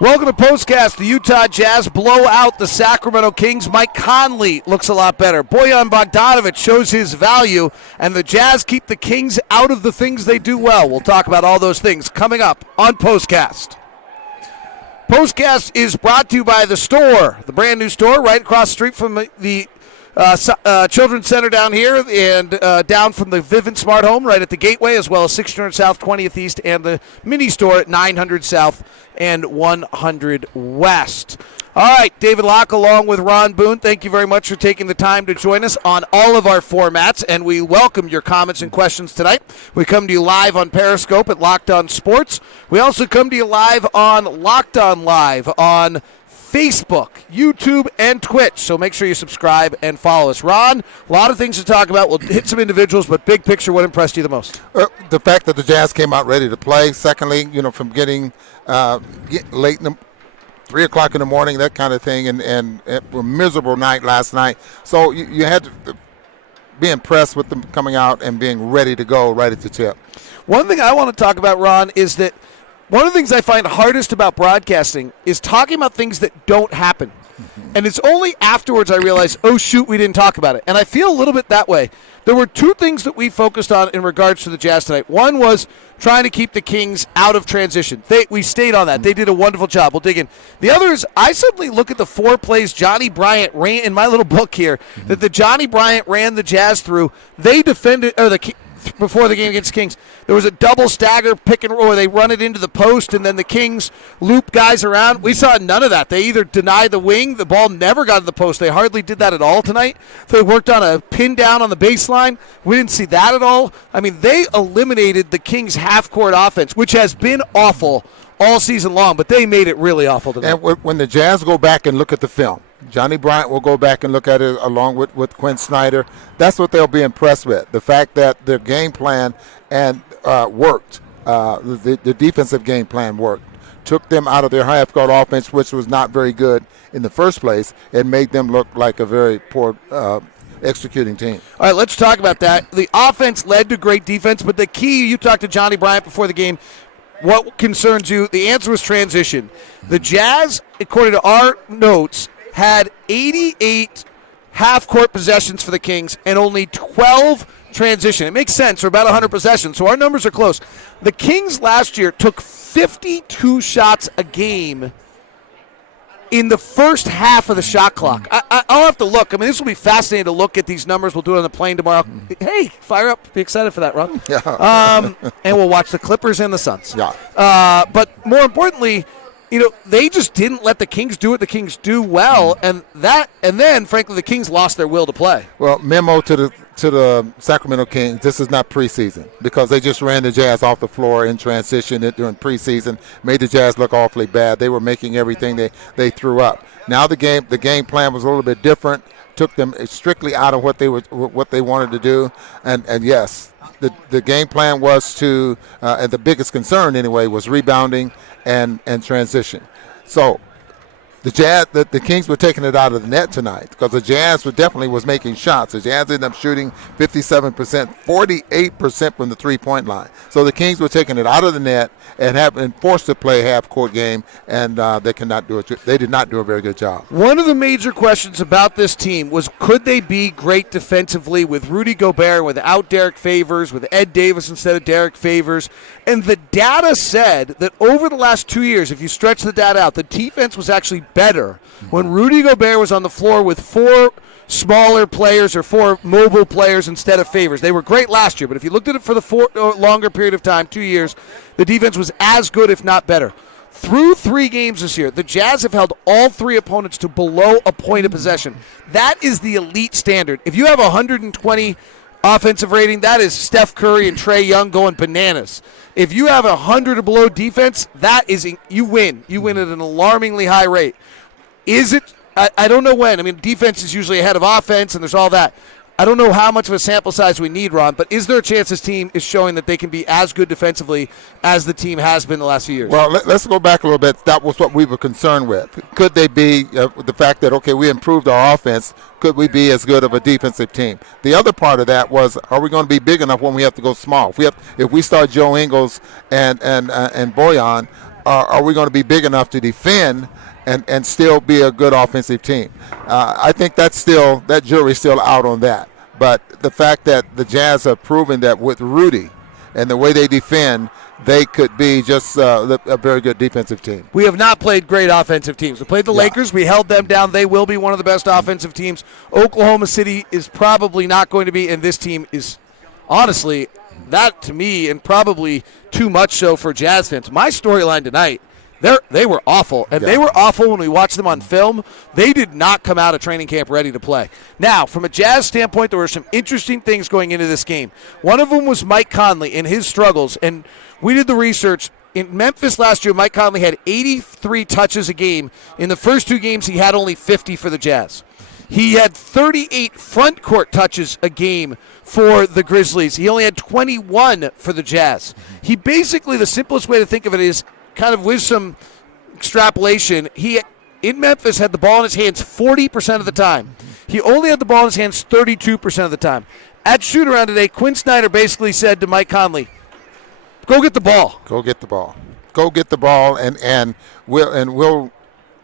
Welcome to POSTCAST. The Utah Jazz blow out the Sacramento Kings. Mike Conley looks a lot better. Bojan Bogdanovic shows his value, and the Jazz keep the Kings out of the things they do well. We'll talk about all those things coming up on POSTCAST. POSTCAST is brought to you by The Store, the brand new store right across the street from the Children's Center down here and down from the Vivint Smart Home right at the Gateway, as well as 600 South, 20th East, and the mini store at 900 South and 100 West. All right, David Locke along with Ron Boone, thank you very much for taking the time to join us on all of our formats, and we welcome your comments and questions tonight. We come to you live on Periscope at Locked On Sports. We also come to you live on Locked On Live on Facebook, YouTube, and Twitch. So make sure you subscribe and follow us. Ron, a lot of things to talk about. We'll hit some individuals, but big picture, what impressed you the most? The fact that the Jazz came out ready to play. Secondly, from getting late in the 3 o'clock in the morning, that kind of thing, and a miserable night last night. So you had to be impressed with them coming out and being ready to go right at the tip. One thing I want to talk about, Ron, is that one of the things I find hardest about broadcasting is talking about things that don't happen. And it's only afterwards I realize, oh, shoot, we didn't talk about it. And I feel a little bit that way. There were two things that we focused on in regards to the Jazz tonight. One was trying to keep the Kings out of transition. We stayed on that. They did a wonderful job. We'll dig in. The other is I suddenly look at the 4 plays Johnny Bryant ran in my little book here, that the Johnny Bryant ran the Jazz through. They defended, or before the game against the Kings, there was a double stagger pick and roll where they run it into the post and then the Kings loop guys around. We saw none of that. They either denied the wing, the ball never got to the post. They hardly did that at all tonight. They worked on a pin down on the baseline. We didn't see that at all. I mean, they eliminated the Kings half-court offense, which has been awful all season long, but they made it really awful tonight. And when the Jazz go back and look at the film, Johnny Bryant will go back and look at it along with Quinn Snyder. That's what they'll be impressed with, the fact that their game plan worked. The defensive game plan worked. Took them out of their half-court offense, which was not very good in the first place, and made them look like a very poor executing team. All right, let's talk about that. The offense led to great defense, but the key, you talked to Johnny Bryant before the game, what concerns you? The answer was transition. The Jazz, according to our notes, had 88 half-court possessions for the Kings and only 12 transition. It makes sense. We're about 100 possessions, so our numbers are close. The Kings last year took 52 shots a game in the first half of the shot clock. I'll have to look. I mean, this will be fascinating to look at these numbers. We'll do it on the plane tomorrow. Hey, fire up. Be excited for that, Ron. Yeah. And we'll watch the Clippers and the Suns. Yeah. But more importantly, they just didn't let the Kings do what the Kings do well, and then, frankly, the Kings lost their will to play. Well, memo to the Sacramento Kings, this is not preseason, because they just ran the Jazz off the floor in transition during preseason, made the Jazz look awfully bad. They were making everything they threw up. Now the game plan was a little bit different, took them strictly out of what they wanted to do, and yes, the game plan was to, and the biggest concern anyway, was rebounding and transition. So the Jazz, the Kings were taking it out of the net tonight because the Jazz definitely was making shots. The Jazz ended up shooting 57%, 48% from the three-point line. So the Kings were taking it out of the net and have been forced to play a half-court game, and they cannot do it. They did not do a very good job. One of the major questions about this team was, could they be great defensively with Rudy Gobert, without Derek Favors, with Ed Davis instead of Derek Favors? And the data said that over the last 2 years, if you stretch the data out, the defense was actually better when Rudy Gobert was on the floor with 4 smaller players or 4 mobile players instead of Favors. They were great last year, but if you looked at it for the longer period of time, 2 years, the defense was as good, if not better. Through 3 games this year, the Jazz have held all 3 opponents to below a point of possession. That is the elite standard. If you have 120 offensive rating, that is Steph Curry and Trae Young going bananas. If you have 100 or below defense, that is you win. You win at an alarmingly high rate. Is it? I don't know when. I mean, defense is usually ahead of offense, and there's all that. I don't know how much of a sample size we need, Ron, but is there a chance this team is showing that they can be as good defensively as the team has been the last few years? Well, let's go back a little bit. That was what we were concerned with. Could they be the fact that, okay, we improved our offense, could we be as good of a defensive team? The other part of that was, are we going to be big enough when we have to go small? If we start Joe Ingles and Bojan, are we going to be big enough to defend and still be a good offensive team? I think that jury's still out on that. But the fact that the Jazz have proven that with Rudy and the way they defend, they could be just a very good defensive team. We have not played great offensive teams. We played the Lakers. We held them down. They will be one of the best offensive teams. Oklahoma City is probably not going to be, and this team is honestly, that to me, and probably too much so for Jazz fans. My storyline tonight, they were awful, and they were awful when we watched them on film. They did not come out of training camp ready to play. Now, from a Jazz standpoint, there were some interesting things going into this game. One of them was Mike Conley and his struggles, and we did the research. In Memphis last year, Mike Conley had 83 touches a game. In the first 2 games, he had only 50 for the Jazz. He had 38 front court touches a game for the Grizzlies. He only had 21 for the Jazz. He basically, the simplest way to think of it is, kind of with some extrapolation, he in Memphis had the ball in his hands 40% of the time. He only had the ball in his hands 32% of the time. At shoot-around today, Quinn Snyder basically said to Mike Conley, go get the ball. Go get the ball. Go get the ball, and we'll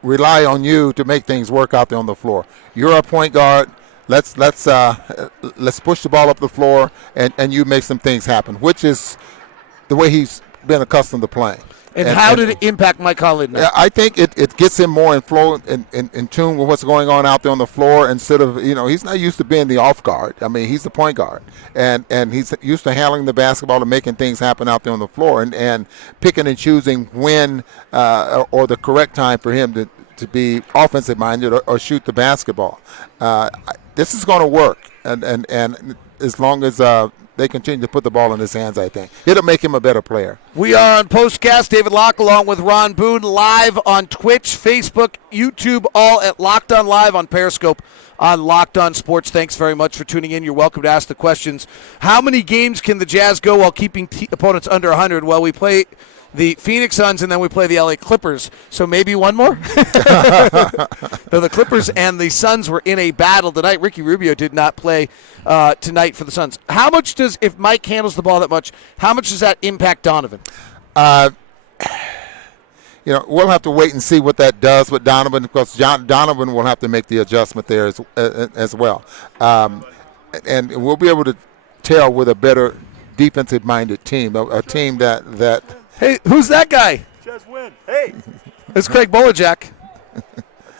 rely on you to make things work out there on the floor. You're a point guard. Let's push the ball up the floor, and you make some things happen, which is the way he's been accustomed to playing. And how did it impact Mike Conley tonight? I think it gets him more in flow, in tune with what's going on out there on the floor, instead of, he's not used to being the off guard. I mean, he's the point guard, and he's used to handling the basketball and making things happen out there on the floor, and picking and choosing when or the correct time for him to be offensive minded or shoot the basketball. This is going to work, and as long as they continue to put the ball in his hands, I think it'll make him a better player. We are on POSTCAST. David Locke along with Ron Boone, live on Twitch, Facebook, YouTube, all at Locked On Live, on Periscope, on Locked On Sports. Thanks very much for tuning in. You're welcome to ask the questions. How many games can the Jazz go while keeping opponents under 100? Well, we play the Phoenix Suns, and then we play the LA Clippers. So maybe one more? No, the Clippers and the Suns were in a battle tonight. Ricky Rubio did not play tonight for the Suns. How much does, if Mike handles the ball that much, how much does that impact Donovan? We'll have to wait and see what that does with Donovan, because Donovan will have to make the adjustment there as well. And we'll be able to tell with a better defensive-minded team, a team that Hey, who's that guy? Just win. Hey. It's Craig Bolajak. I'll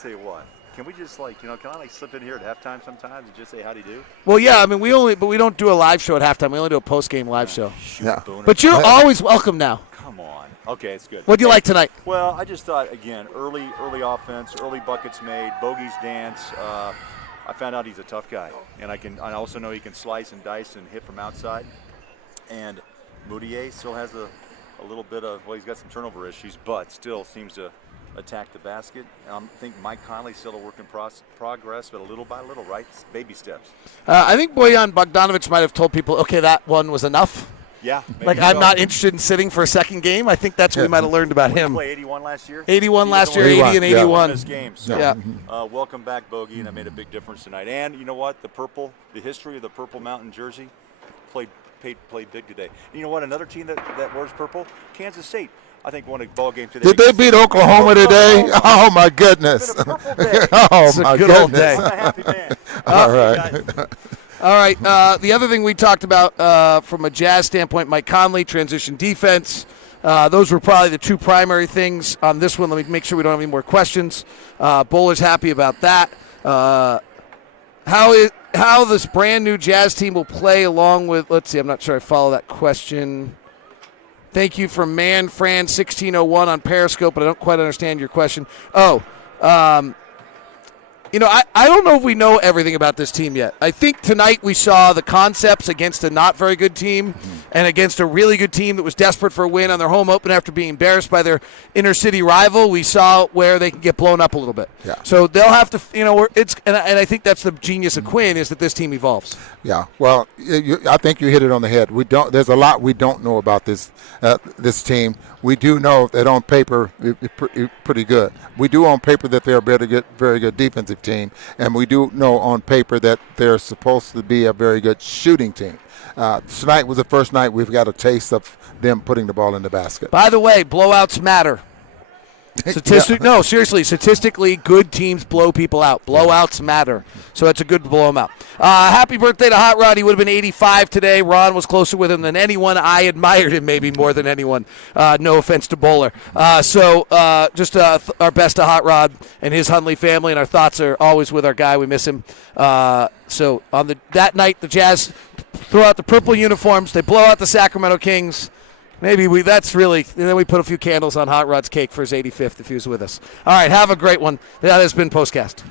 tell you what. Can we just can I slip in here at halftime sometimes and just say howdy do? Well, yeah. I mean, we don't do a live show at halftime. We only do a post-game live show. Yeah. But you're always welcome now. Come on. Okay, it's good. What do you like tonight? Well, I just thought, again, early offense, early buckets made, Bogey's dance. I found out he's a tough guy, and I also know he can slice and dice and hit from outside. And Moutier still has a little bit of, he's got some turnover issues, but still seems to attack the basket. I think Mike Conley's still a work in progress, but little by little, right? Baby steps. I think Bojan Bogdanovic might have told people, okay, that one was enough. Yeah. I'm not interested in sitting for a second game. I think that's what we might have learned about him. He played 81 last year? 81 last year, 80 and 81. Games. So, yeah. Welcome back, Bogey, and that made a big difference tonight. And you know what? The history of the Purple Mountain jersey played big today. And you know what? Another team that wears purple, Kansas State, I think won a ball game today. Did they beat Oklahoma today? Oh my goodness! Oh my goodness! Old day. I'm a happy man. All right. All right. The other thing we talked about from a Jazz standpoint, Mike Conley, transition defense. Those were probably the two primary things on this one. Let me make sure we don't have any more questions. Bowler's happy about that. How this brand new Jazz team will play along with, let's see, I'm not sure I follow that question. Thank you from ManFran1601 on Periscope, but I don't quite understand your question. I don't know if we know everything about this team yet. I think tonight we saw the concepts against a not very good team and against a really good team that was desperate for a win on their home opener after being embarrassed by their inner city rival. We saw where they can get blown up a little bit. Yeah. So they'll have to, and I think that's the genius of Quinn, is that this team evolves. Yeah. Well, I think you hit it on the head. There's a lot we don't know about this team. We do know that on paper it's pretty good. We do on paper that they're a very good defensive team, and we do know on paper that they're supposed to be a very good shooting team. Tonight was the first night we've got a taste of them putting the ball in the basket. By the way, blowouts matter. No, seriously, statistically, good teams blow people out. Blowouts matter. So that's a good blow them out. Happy birthday to Hot Rod. He would have been 85 today. Ron was closer with him than anyone. I admired him maybe more than anyone. No offense to Bowler. Just our best to Hot Rod and his Hundley family, and our thoughts are always with our guy. We miss him. So on that night, the Jazz throw out the purple uniforms. They blow out the Sacramento Kings. Maybe then we put a few candles on Hot Rod's cake for his 85th if he was with us. All right, have a great one. That has been Postcast.